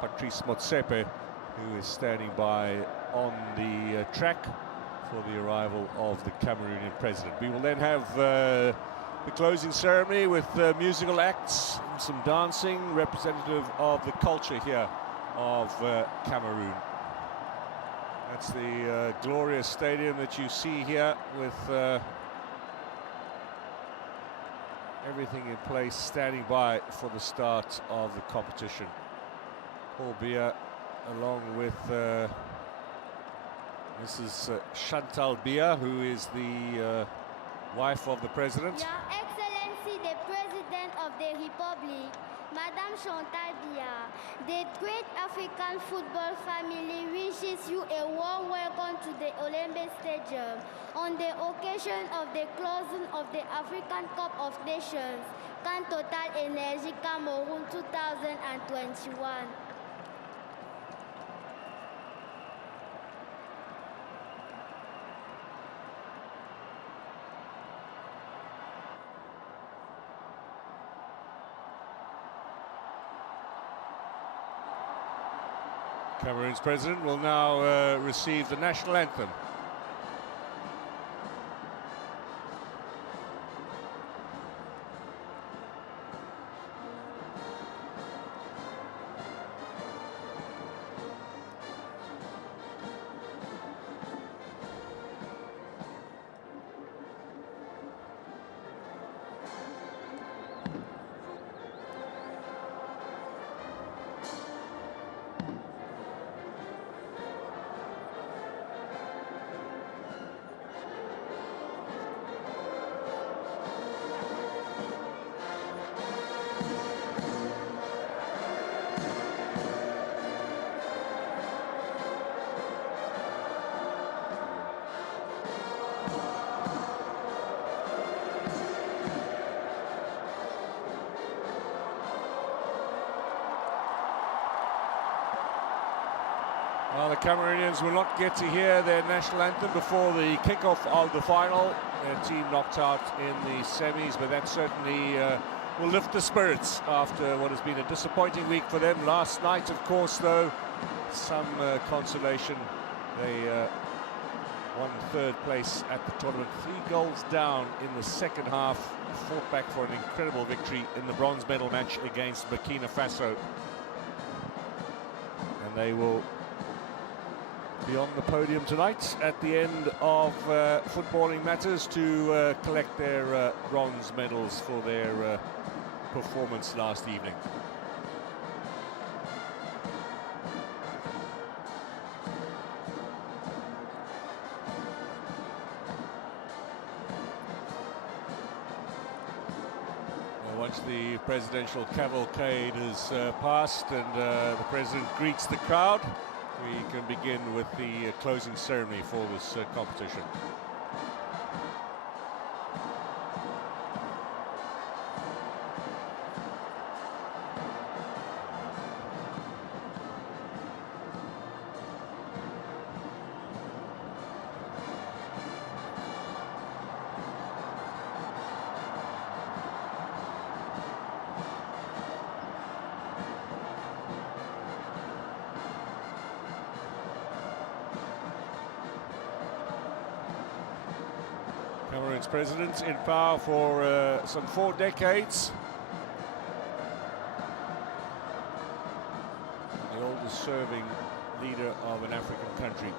Patrice Motsepe, who is standing by on the track for the arrival of the Cameroonian president. We will then have the closing ceremony with musical acts and some dancing, representative of the culture here of Cameroon. That's the glorious stadium that you see here with everything in place, standing by for the start of the competition. Paul Biya, along with Mrs. Chantal Biya, who is the wife of the president. Your Excellency, the President of the Republic, Madame Chantal Biya, the great African football family wishes you a warm welcome to the Olympic Stadium on the occasion of the closing of the African Cup of Nations, TotalEnergies Cameroon 2021. Cameroon's president will now receive the national anthem. Well, the Cameroonians will not get to hear their national anthem before the kickoff of the final. Their team knocked out in the semis, but that certainly will lift the spirits after what has been a disappointing week for them. Last night, of course, though, some consolation. They won third place at the tournament. 3 goals down in the second half. Fought back for an incredible victory in the bronze medal match against Burkina Faso. And they will be on the podium tonight at the end of footballing matters to collect their bronze medals for their performance last evening. Once the presidential cavalcade has passed and the president greets the crowd, we can begin with the closing ceremony for this competition. Cameroon's president in power for some 4 decades. The oldest serving leader of an African country.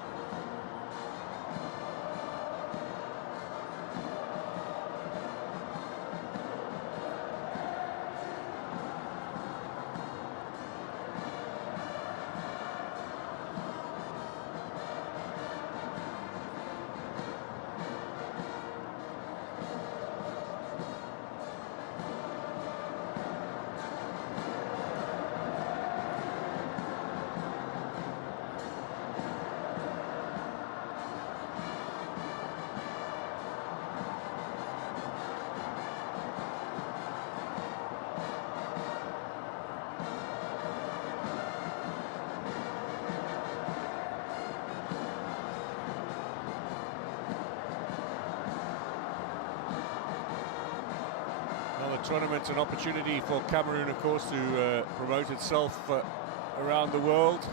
Tournament, an opportunity for Cameroon, of course, to promote itself around the world,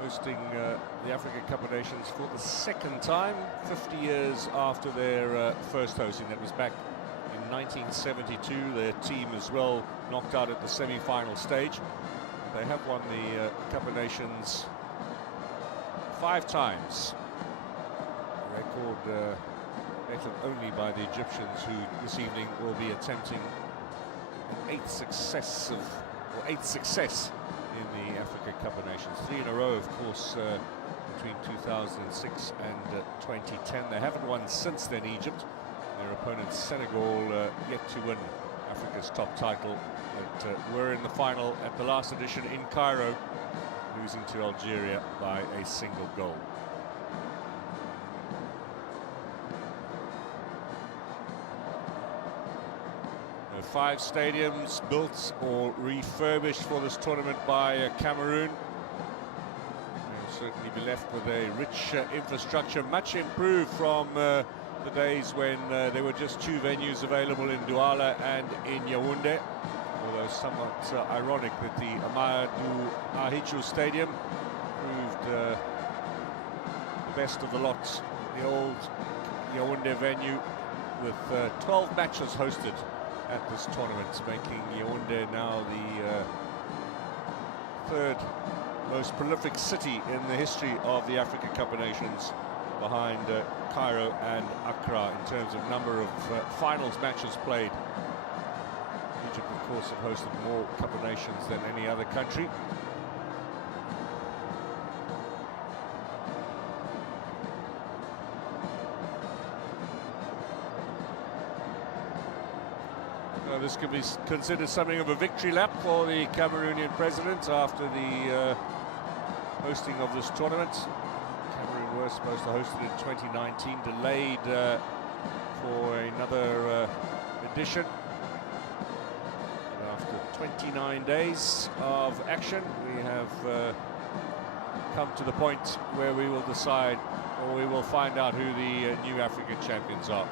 hosting the Africa Cup of Nations for the second time, 50 years after their first hosting. That was back in 1972. Their team as well knocked out at the semi-final stage. They have won the Cup of Nations 5 times. A record better only by the Egyptians, who this evening will be attempting an 8th success in the Africa Cup of Nations. 3 in a row, of course, between 2006 and 2010. They haven't won since then, Egypt. Their opponent Senegal yet to win Africa's top title, but were in the final at the last edition in Cairo, losing to Algeria by a single goal. There are 5 stadiums built or refurbished for this tournament by Cameroon. They'll certainly be left with a rich infrastructure, much improved from the days when there were just 2 venues available in Douala and in Yaoundé. Although somewhat ironic that the Amadou Ahidjo Stadium proved the best of the lot. The old Yaoundé venue with 12 matches hosted at this tournament, making Yaoundé now the 3rd most prolific city in the history of the Africa Cup of Nations, behind Cairo and Accra in terms of number of finals matches played. Egypt, of course, have hosted more Cup of Nations than any other country. This could be considered something of a victory lap for the Cameroonian president after the hosting of this tournament. Cameroon were supposed to host it in 2019, delayed for another edition. And after 29 days of action, we have come to the point where we will decide, or we will find out, who the new African champions are.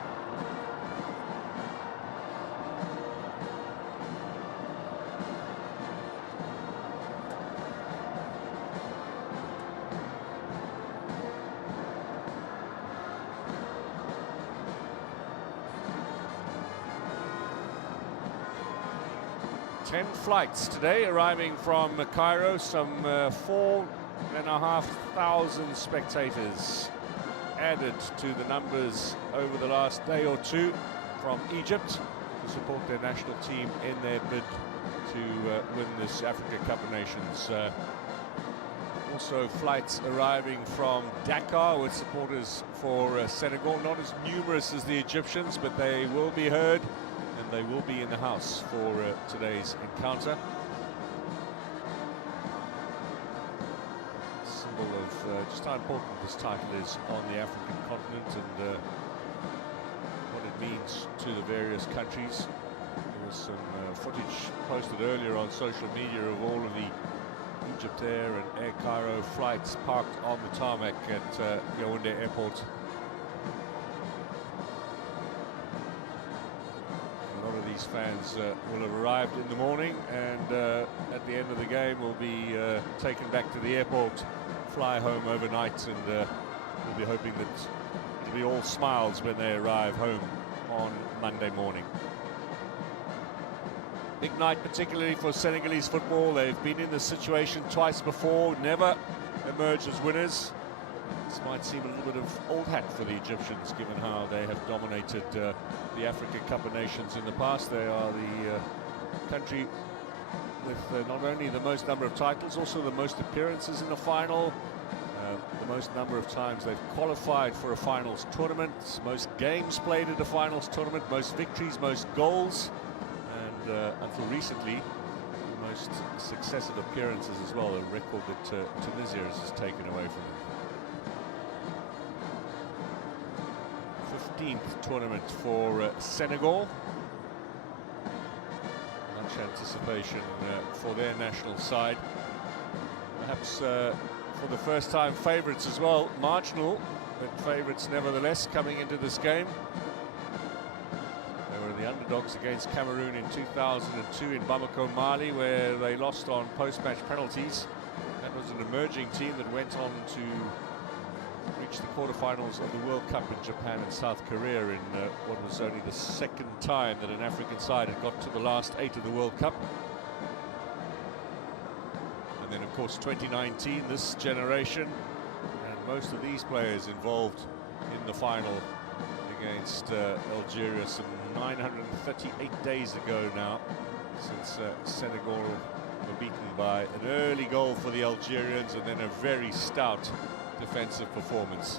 Ten flights today arriving from Cairo, some 4,500 spectators added to the numbers over the last day or two from Egypt to support their national team in their bid to win this Africa Cup of Nations. Also flights arriving from Dakar with supporters for Senegal, not as numerous as the Egyptians, but they will be heard. They will be in the house for today's encounter. Symbol of just how important this title is on the African continent and what it means to the various countries. There was some footage posted earlier on social media of all of the Egypt Air and Air Cairo flights parked on the tarmac at Yaoundé Airport. Fans will have arrived in the morning, and at the end of the game will be taken back to the airport, fly home overnight, and we'll be hoping that it'll be all smiles when they arrive home on Monday morning. Big night, particularly for Senegalese football. They've been in this situation twice before, never emerged as winners. This might seem a little bit of old hat for the Egyptians, given how they have dominated the Africa Cup of Nations in the past. They are the country with not only the most number of titles, also the most appearances in the final, the most number of times they've qualified for a finals tournament, most games played at a finals tournament, most victories, most goals, and until recently, the most successive appearances as well, a record that Tunisia has taken away from them. 15th tournament for Senegal. Much anticipation for their national side. Perhaps for the first time favourites as well, marginal, but favourites nevertheless coming into this game. They were the underdogs against Cameroon in 2002 in Bamako, Mali, where they lost on post-match penalties. That was an emerging team that went on to reach the quarterfinals of the World Cup in Japan and South Korea in what was only the second time that an African side had got to the last 8 of the World Cup. And then, of course, 2019, this generation, and most of these players involved in the final against Algeria some 938 days ago now, since Senegal were beaten by an early goal for the Algerians and then a very stout defensive performance.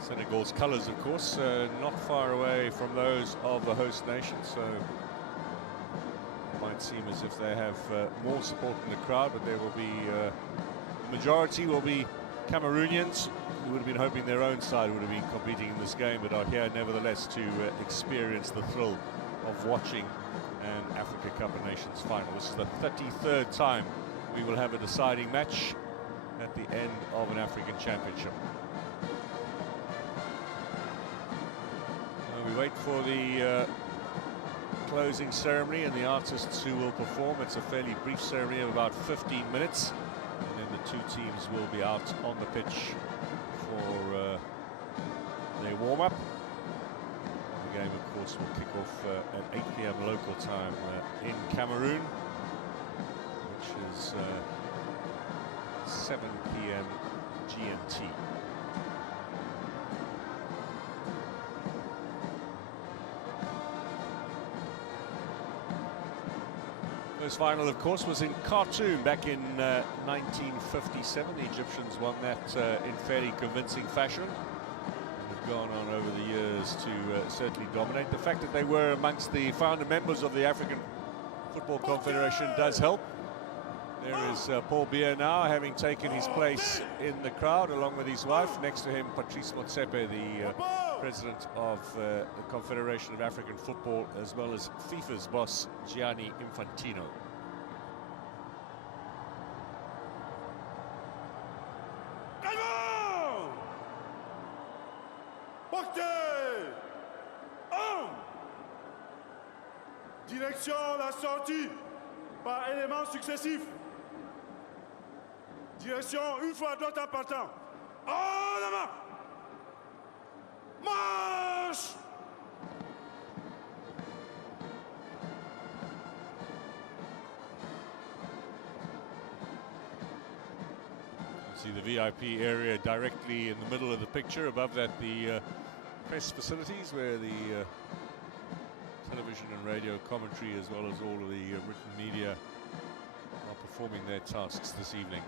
Senegal's colours, of course, not far away from those of the host nation, so it might seem as if they have more support in the crowd, but there will be majority will be Cameroonians who would have been hoping their own side would have been competing in this game, but are here nevertheless to experience the thrill of watching an Africa Cup of Nations final. This is the 33rd time we will have a deciding match at the end of an African Championship. We wait for the closing ceremony and the artists who will perform. It's a fairly brief ceremony of about 15 minutes, and then the two teams will be out on the pitch for their warm-up. The game, of course, will kick off at 8 p.m. local time in Cameroon, which is 7 p.m. GMT. First final, of course, was in Khartoum back in 1957. The Egyptians won that in fairly convincing fashion. They've gone on over the years to certainly dominate. The fact that they were amongst the founder members of the African Football Confederation does help. There is Paul Biya now, having taken his place in the crowd along with his wife. Next to him, Patrice Motsepe, the president of the Confederation of African Football, as well as FIFA's boss, Gianni Infantino. Direction la sortie par éléments successifs. Direction une fois d'autre en partant. En avant! Marche! See the VIP area directly in the middle of the picture. Above that, the press facilities where the television and radio commentary, as well as all of the written media, are performing their tasks this evening.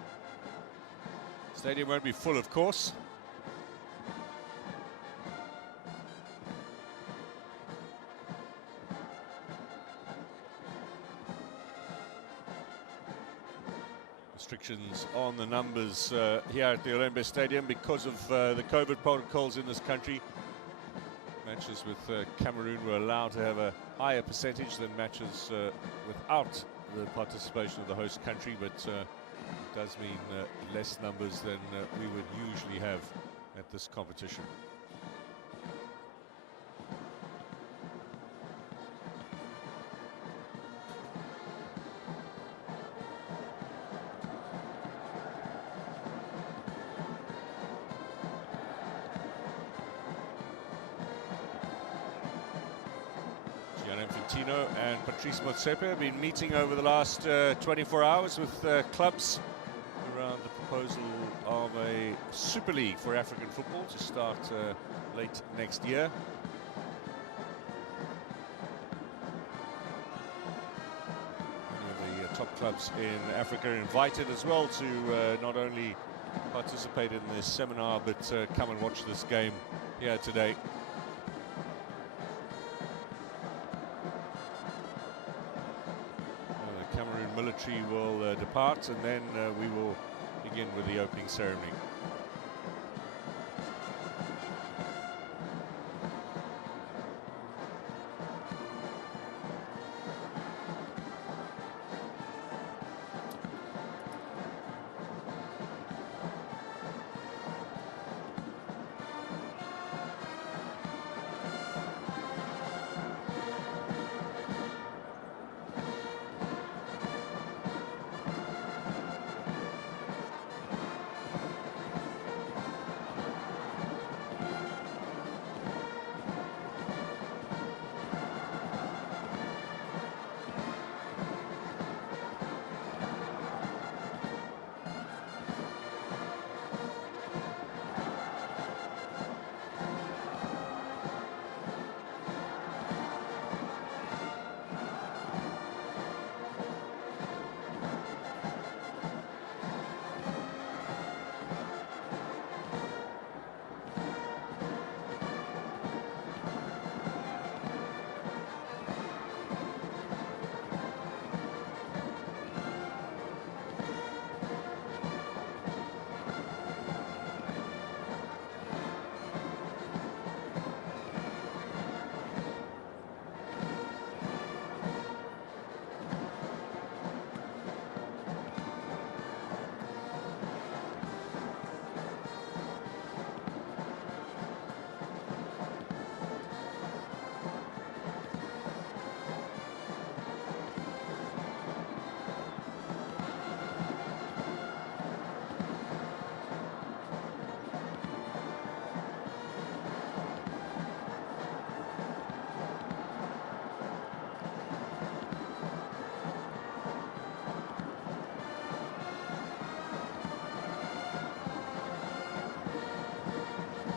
Stadium won't be full, of course. Restrictions on the numbers here at the Olembe Stadium because of the COVID protocols in this country. Matches with Cameroon were allowed to have a higher percentage than matches without the participation of the host country, but it does mean less numbers than we would usually have at this competition. Infantino and Patrice Motsepe have been meeting over the last 24 hours with clubs around the proposal of a Super League for African football to start late next year. Many of the top clubs in Africa are invited as well to not only participate in this seminar, but come and watch this game here today. Military will depart, and then we will begin with the opening ceremony.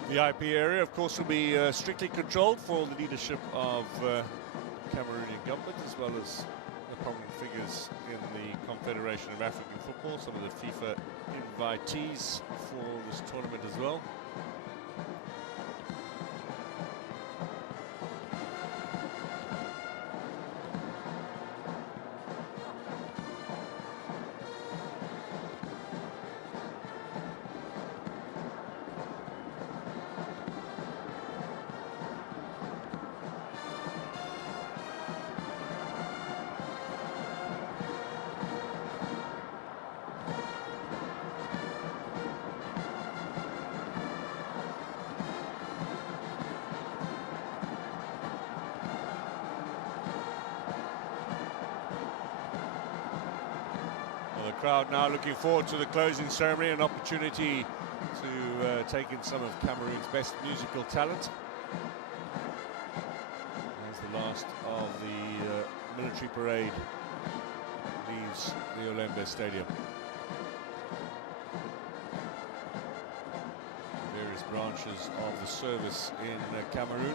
VIP area, of course, will be strictly controlled for the leadership of the Cameroonian government, as well as the prominent figures in the Confederation of African Football, some of the FIFA invitees for this tournament as well. Crowd now looking forward to the closing ceremony, an opportunity to take in some of Cameroon's best musical talent. As the last of the military parade leaves the Olembe Stadium. Various branches of the service in Cameroon.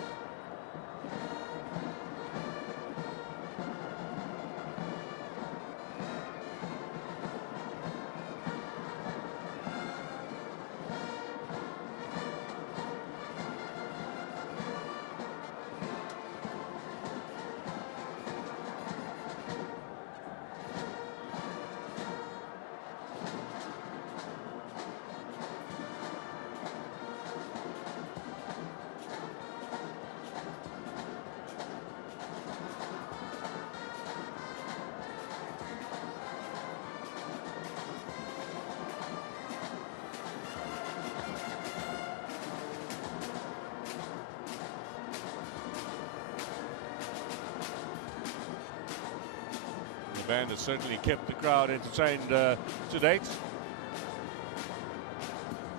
The band has certainly kept the crowd entertained to date.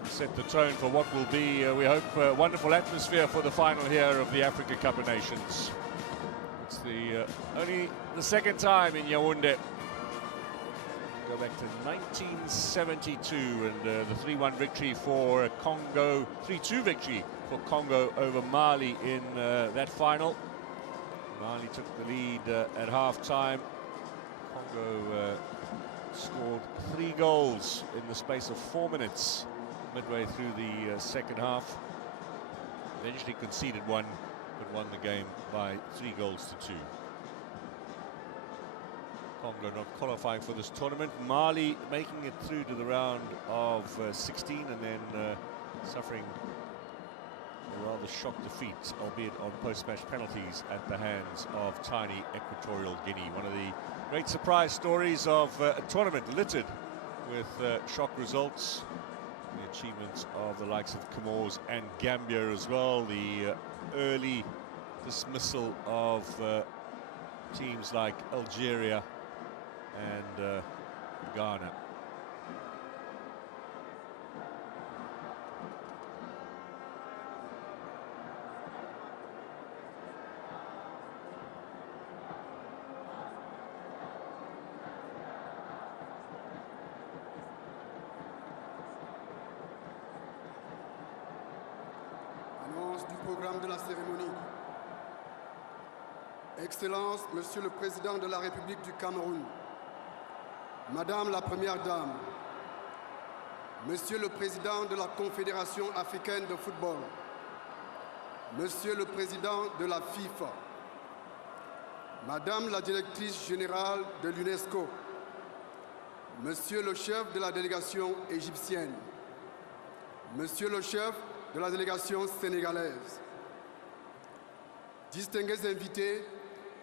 Set the tone for what will be, we hope, a wonderful atmosphere for the final here of the Africa Cup of Nations. It's the only the second time in Yaoundé. Go back to 1972 and the 3-1 victory for Congo, 3-2 victory for Congo over Mali in that final. Mali took the lead at half-time. Congo scored 3 goals in the space of 4 minutes midway through the second half. Eventually conceded 1, but won the game by 3 goals to 2. Congo not qualifying for this tournament. Mali making it through to the round of 16 and then suffering a rather shock defeat, albeit on post-match penalties at the hands of tiny Equatorial Guinea. One of the great surprise stories of a tournament littered with shock results. The achievements of the likes of Comores and Gambia as well. The early dismissal of teams like Algeria and Ghana. Programme de la cérémonie. Excellence, Monsieur le Président de la République du Cameroun, Madame la Première Dame, Monsieur le Président de la Confédération africaine de football, Monsieur le Président de la FIFA, Madame la Directrice générale de l'UNESCO, Monsieur le chef de la délégation égyptienne, Monsieur le chef de la délégation sénégalaise, distingués invités,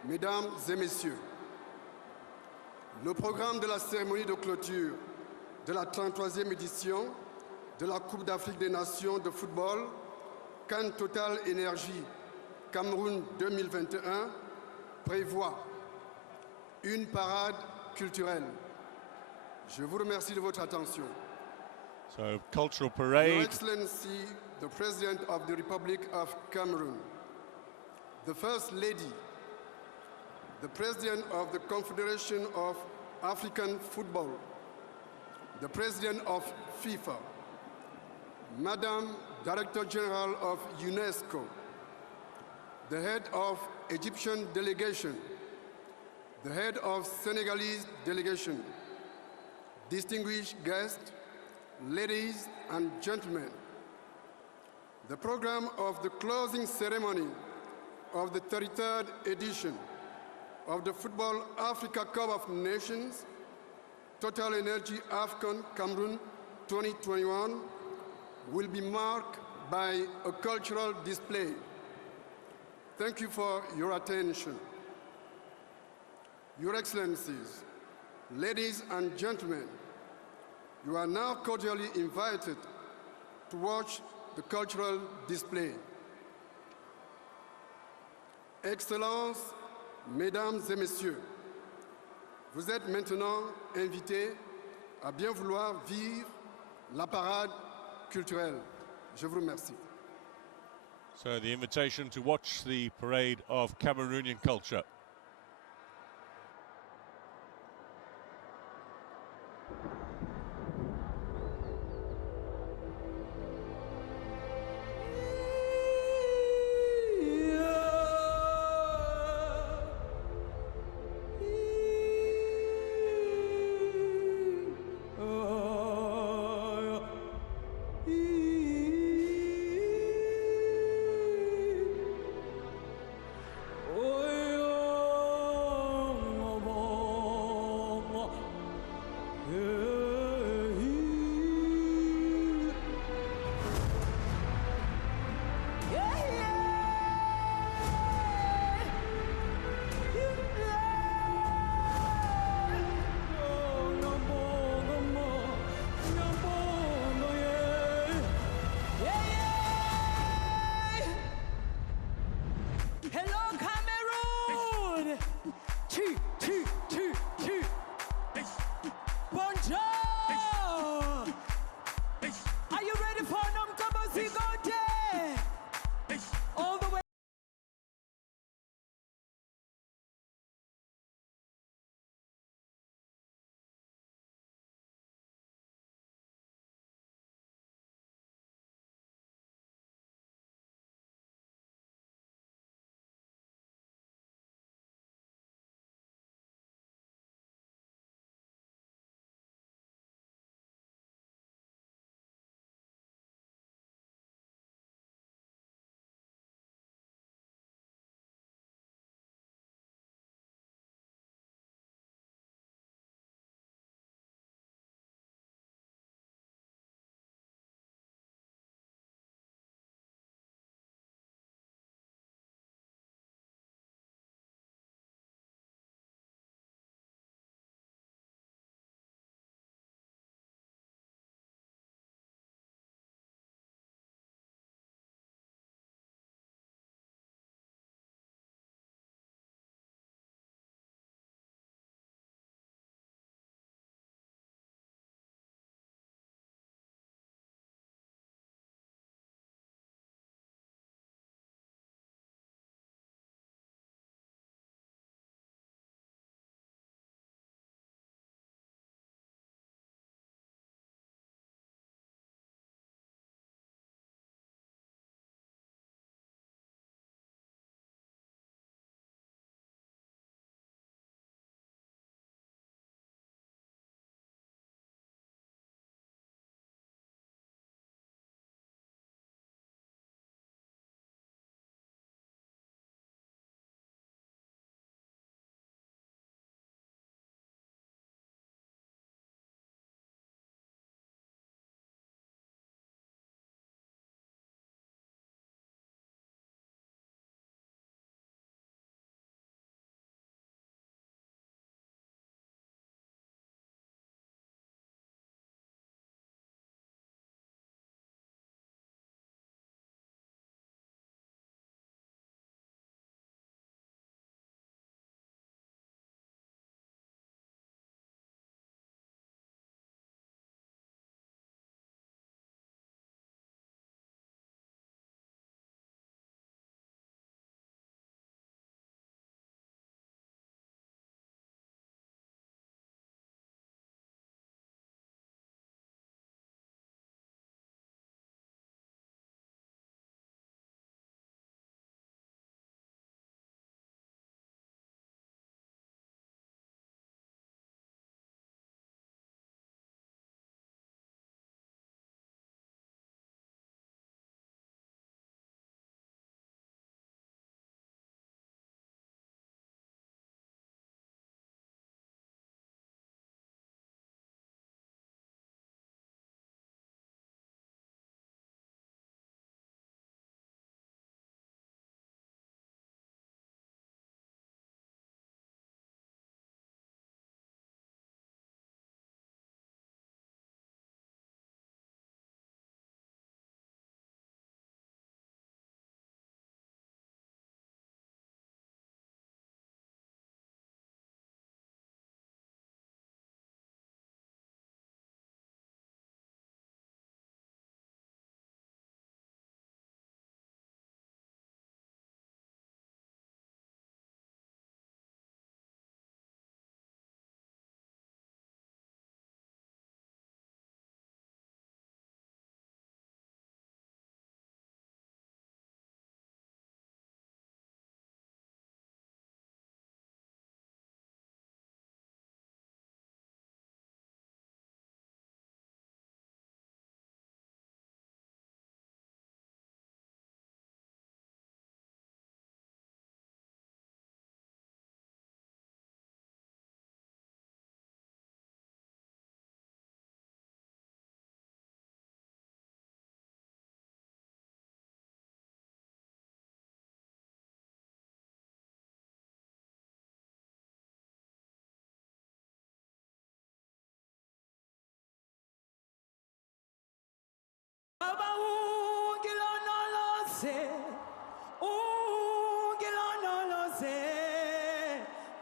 Mesdames et Messieurs, le programme de la cérémonie de clôture de la 33e édition de la Coupe d'Afrique des Nations de football CAN TotalEnergies Cameroun 2021 prévoit une parade culturelle. Je vous remercie de votre attention. So, cultural parade. Your Excellency, the President of the Republic of Cameroon, the First Lady, the President of the Confederation of African Football, the President of FIFA, Madam Director General of UNESCO, the head of Egyptian delegation, the head of Senegalese delegation, distinguished guests, ladies and gentlemen, the program of the closing ceremony of the 33rd edition of the Football Africa Cup of Nations, TotalEnergies AFCON Cameroon 2021 will be marked by a cultural display. Thank you for your attention. Your Excellencies, ladies and gentlemen, you are now cordially invited to watch the cultural display. Excellences, Mesdames et Messieurs, vous êtes maintenant invités à bien vouloir vivre la parade culturelle. Je vous remercie. So the invitation to watch the parade of Cameroonian culture. Oh,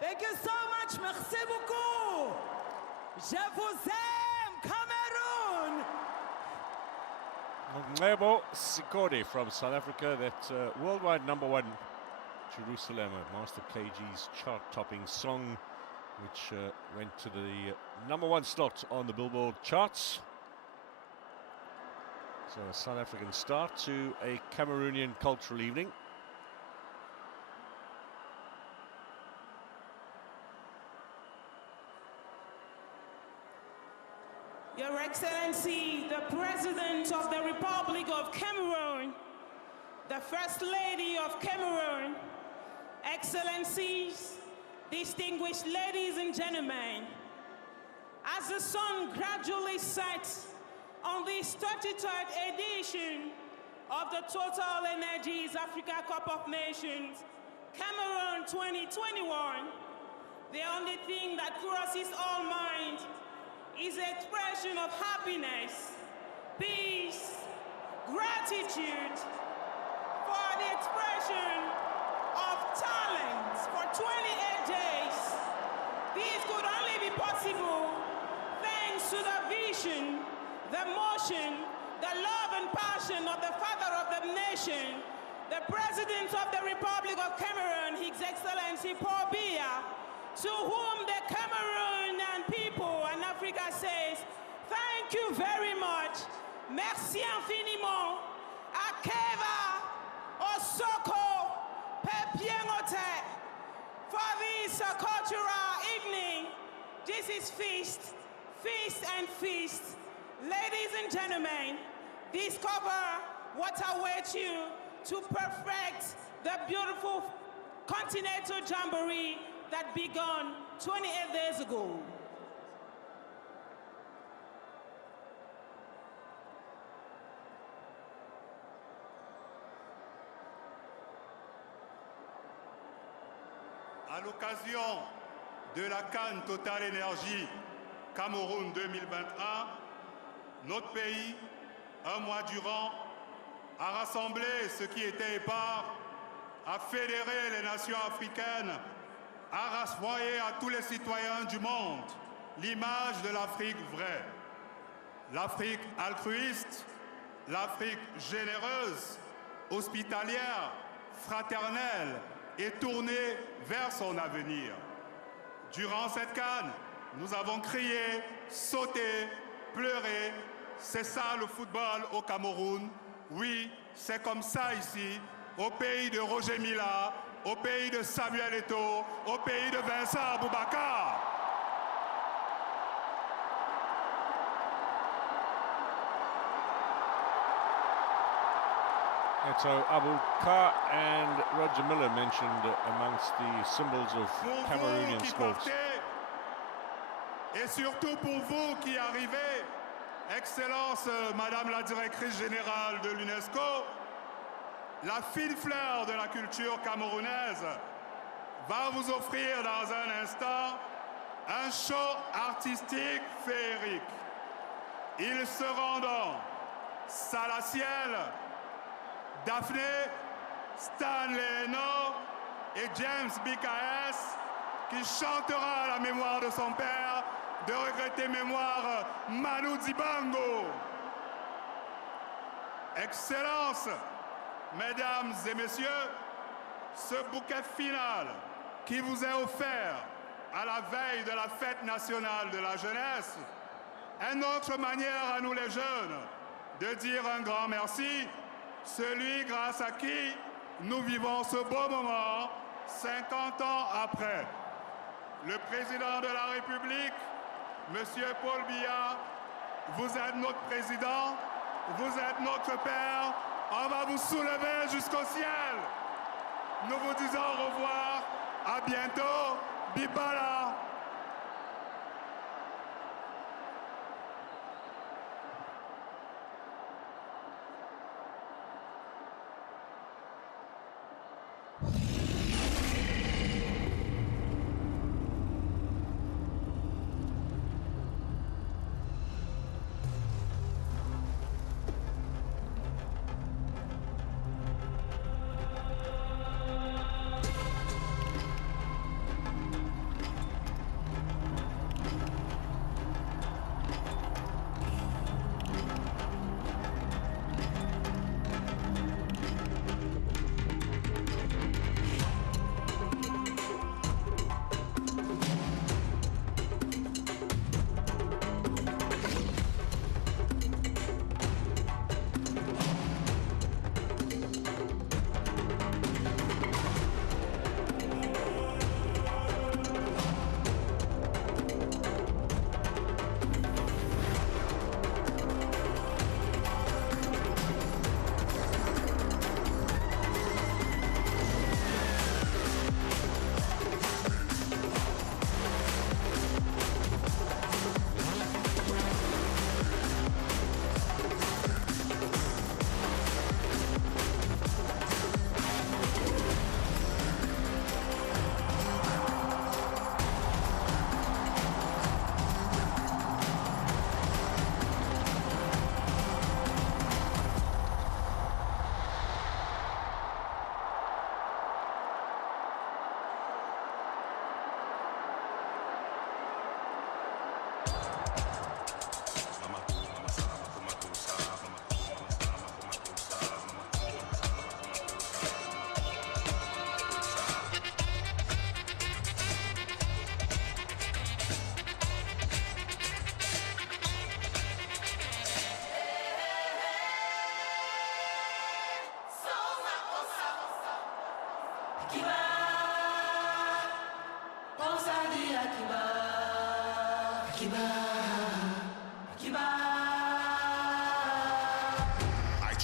Thank you so much, merci beaucoup. Je vous aime, Cameroon. Ngebo Sikode from South Africa, that worldwide #1 Jerusalem, Master KG's chart-topping song, which went to the #1 slot on the Billboard charts. So a South African start to a Cameroonian cultural evening. Your Excellency, the President of the Republic of Cameroon, the First Lady of Cameroon, Excellencies, distinguished ladies and gentlemen, as the sun gradually sets on this 33rd edition of the TotalEnergies Africa Cup of Nations, Cameroon 2021, the only thing that crosses all minds is the expression of happiness, peace, gratitude for the expression of talents for 28 days. This could only be possible thanks to the vision, the motion, the love and passion of the father of the nation, the President of the Republic of Cameroon, His Excellency Paul Biya, to whom the Cameroonian people and Africa says, thank you very much, merci infiniment, Akeva, Osoko, Pepiengote, for this cultural evening. This is feast, feast and feast. Ladies and gentlemen, discover what awaits you to perfect the beautiful continental jamboree that began 28 days ago. À l'occasion de la CAN TotalEnergies Cameroun 2021, notre pays, un mois durant, a rassemblé ce qui était épars, a fédéré les nations africaines, a rassemblé à tous les citoyens du monde l'image de l'Afrique vraie. L'Afrique altruiste, l'Afrique généreuse, hospitalière, fraternelle et tournée vers son avenir. Durant cette CAN, nous avons crié, sauté, pleuré. C'est ça le football au Cameroun. Oui, c'est comme ça ici, au pays de Roger Mila, au pays de Samuel Eto'o, au pays de Vincent Aboubakar. And so Aboubakar and Roger Miller mentioned amongst the symbols of Cameroonian sports. Et surtout pour vous qui arrivez, Excellence, Madame la Directrice Générale de l'UNESCO, la fine fleur de la culture camerounaise va vous offrir dans un instant un show artistique féerique. Ils seront donc Salaciel, Daphné, Stanley Eno et James BKS qui chantera à la mémoire de son père, de regretter mémoire Manu Dibango. Excellence, Mesdames et Messieurs, ce bouquet final qui vous est offert à la veille de la fête nationale de la jeunesse est notre manière à nous les jeunes de dire un grand merci, celui grâce à qui nous vivons ce beau moment 50 ans après. Le président de la République, Monsieur Paul Biya, vous êtes notre président, vous êtes notre père, on va vous soulever jusqu'au ciel. Nous vous disons au revoir, à bientôt, Bibala.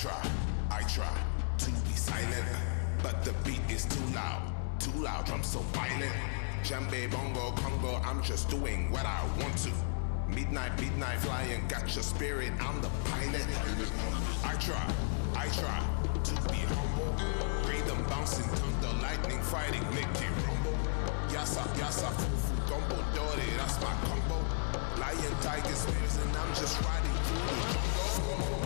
try to be silent, but the beat is too loud, drum so violent. Djembe, bongo, Congo, I'm just doing what I want to. Midnight, flying, got your spirit, I'm the pilot. I try to be humble. Rhythm bouncing, thunder, lightning, fighting, make it rumble. Yassa, fufu, gumbo, dirty, that's my combo. Lion, tiger, spears, and I'm just riding through the jungle.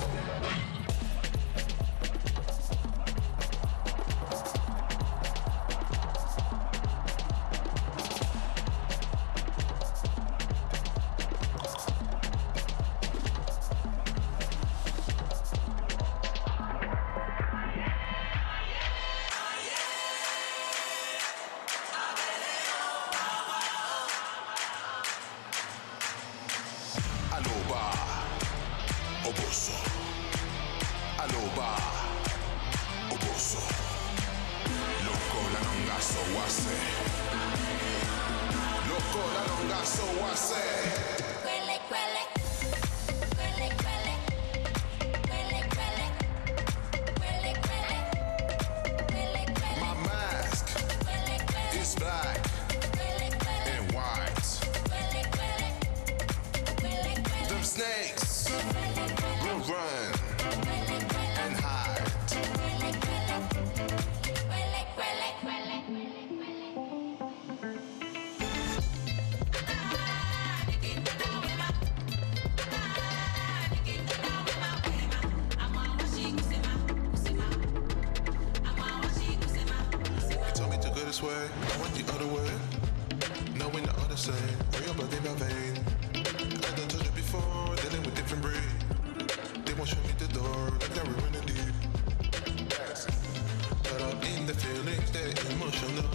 Way, I went the other way, knowing the other side, real blood in my vein. I done told you before, dealing with different breed. They won't show me the door, like they're ruining deep. But I'm in the feelings, they're emotional.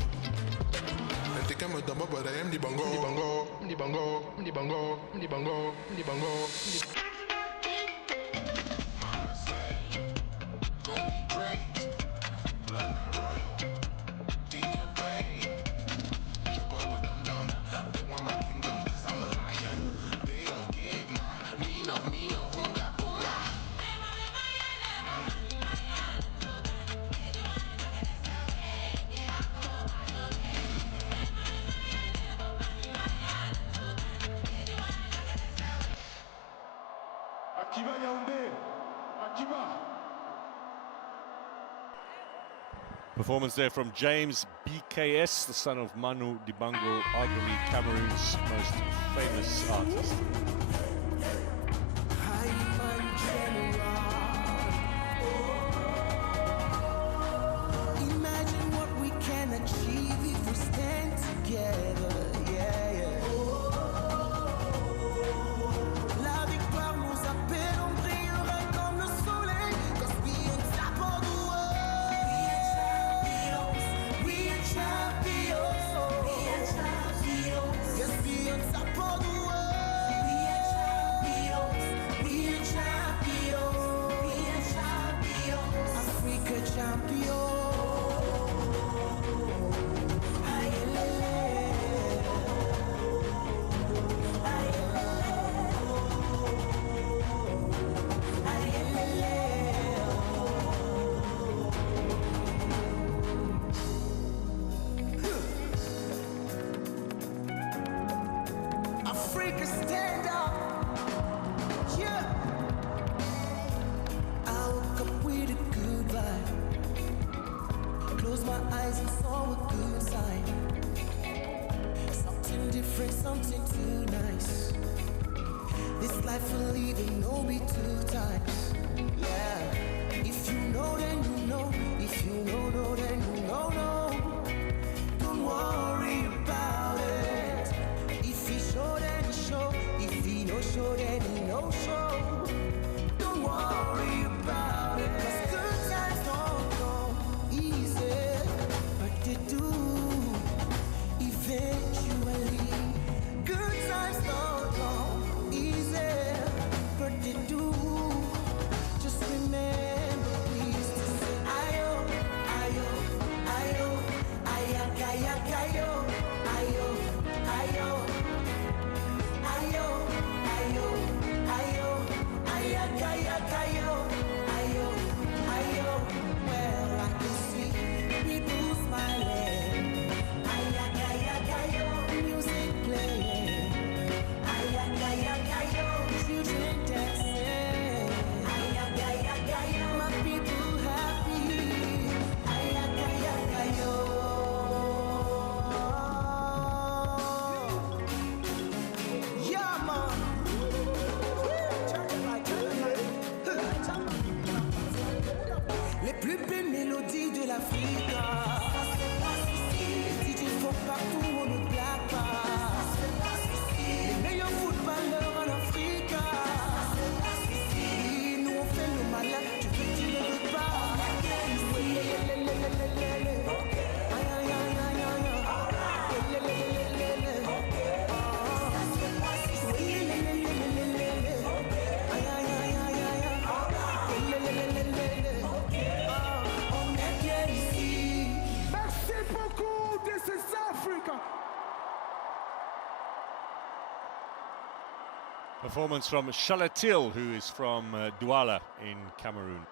I think I'm a dumber, but I am the bongo. The bongo. Performance there from James BKS, the son of Manu Dibango, arguably Cameroon's most famous artist. Imagine what we can achieve if we stand together. La victoire nous appelle, on brillera comme le soleil, 'cause we on top of the world. We are champions. Yes, we on top of the world. We are champions. Africa champions. Africa, stand up. Yeah. I woke up with a good vibe. Closed my eyes and saw a good sign. Something different, something too nice. This life we're living, no be two times. Yeah. If you know, then you know. If you know, then you know. Don't worry about it. If he show, then he show. If he no show, then he no show. Don't worry about it. 'Cause good times don't come easy, but they do eventually. Good times don't come easy, but they do. Just remember, please, to say ayo, ayo, ayo, ayak, ayak, ayo, ayo, ayo, ayo, ayo, ayo, ayak, ayak, ayo. Performance from Shalatil, who is from Douala in Cameroon.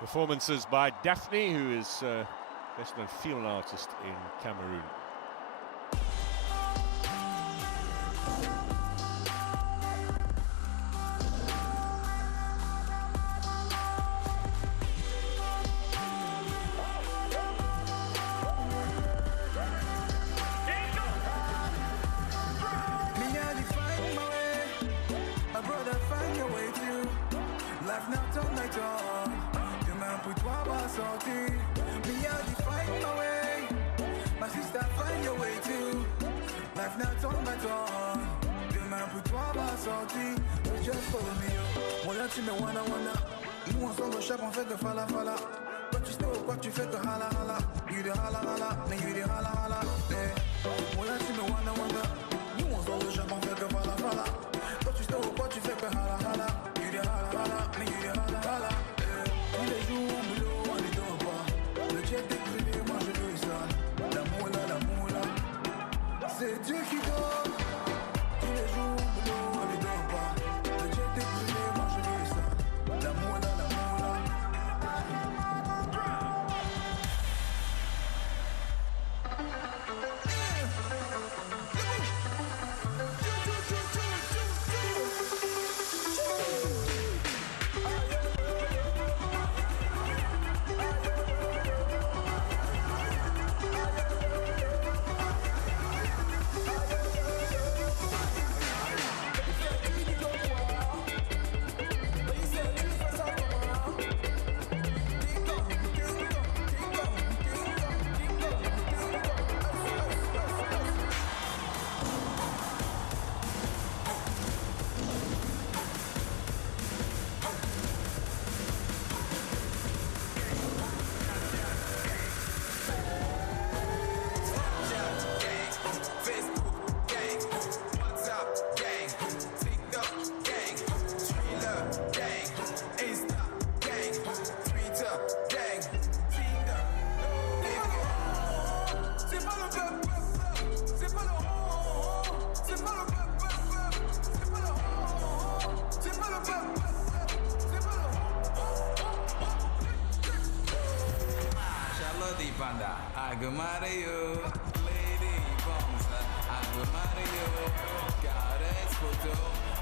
Performances by Daphne, who is best known field artist in Cameroon.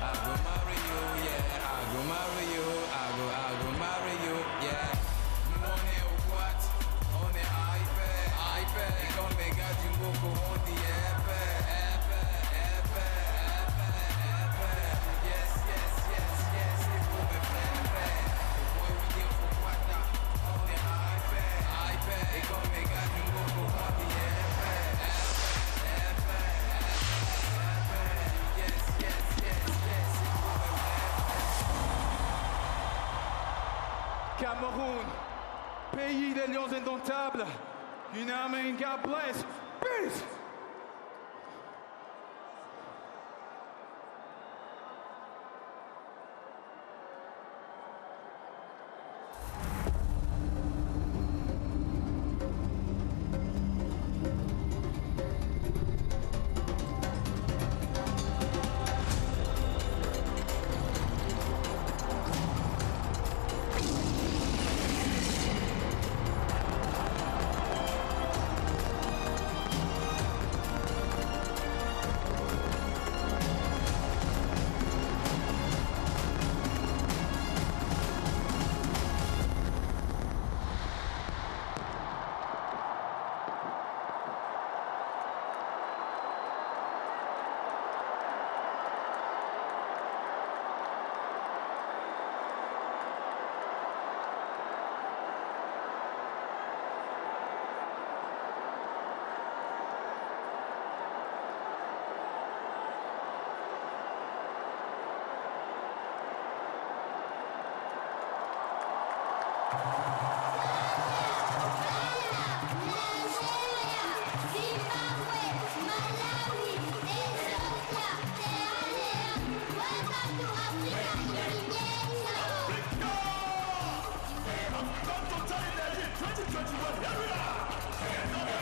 I go marry you, yeah, I go marry you, I go marry you. Cameroon, pays des lions indomptables. You know what I mean? God bless. Peace! TotalEnergies 2021, here we are!